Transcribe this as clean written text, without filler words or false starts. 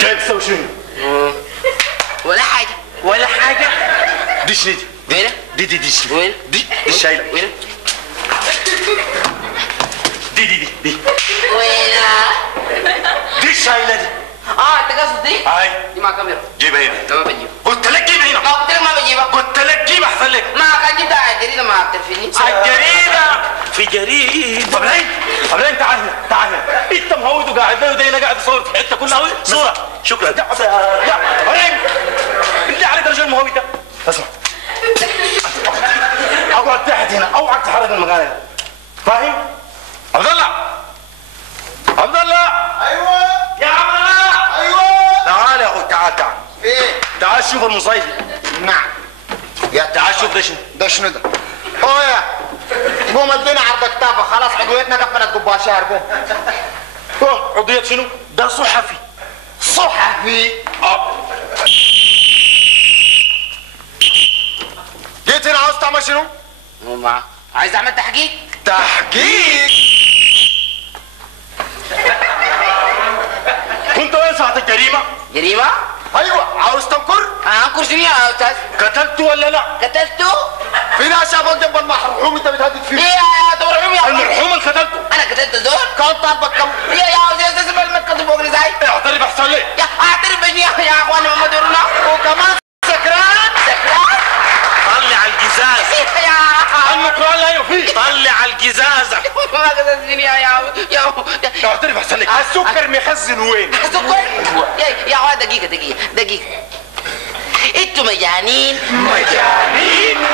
جاي تسوي شنو؟ ولا حاجه ولا حاجه. دي شنو دي؟ وين؟ دي شنو؟ وين؟ دي الشايله. وين؟ دي وين؟ دي الشايله دي. انت قصد دي؟ هاي دي مع كاميرا. جيبها هنا. لا ما بجيبها. قلت لك جيبها هنا. ما قلت لك ما بجيبها. قلت لك جيبها احسن لك. ما كان جبتها على الجريده ما بترفيني. الجريده في جريده. طب لين تعال هنا تعال هنا. انت مهود وقاعد لي ودينا قاعد اصور في حته كلها صوره. شكرا. يا بعدين اللي عليك رجل مهود ده. اسمع اقعد تحت هنا اوعك تحرك من مكانك. فاهم؟ عبد الله عبد الله. ايوه يا عبد الله. ايوه تعال يا اخوي تعال ايه؟ تعال شوف المصيفي. نعم يا تعال شوف ده شنو. ده شنو ده؟ يا قوم ادينا عرض كتابه خلاص عضويتنا قفلت قبال شهر قوم. عضوية شنو؟ ده صحفي. صحفي. جيت هنا عاوز تعمل شنو؟ ما عايز اعمل تحقيق. تحقيق. كنت وين ساعة الجريمة؟ جريمه؟ ايوه عاوز تنكر؟ انكر شنو يا استاذ؟ قتلته ولا لا؟ قتلته؟ في ناس شافوك جنب المرحوم انت بتهدد فيه. ايه يا تورحوم يا المرحوم اللي قتلته. انا قتلت زول؟ كان طالبك كم؟ يا استاذ ما تكتب فوق ازاي؟ اعترف احسن لي. يا اعترف بشنو يا اخواني ما دورنا؟ وكمان سكران. سكران؟ طلع القزاز. يا النكران لا يفيد. طلع القزازة. ما قتلتني يا اعترف احسن لك. السكر مخزن وين؟ سكر؟ يا اخوان دقيقة انتوا مجانين؟ مجانين.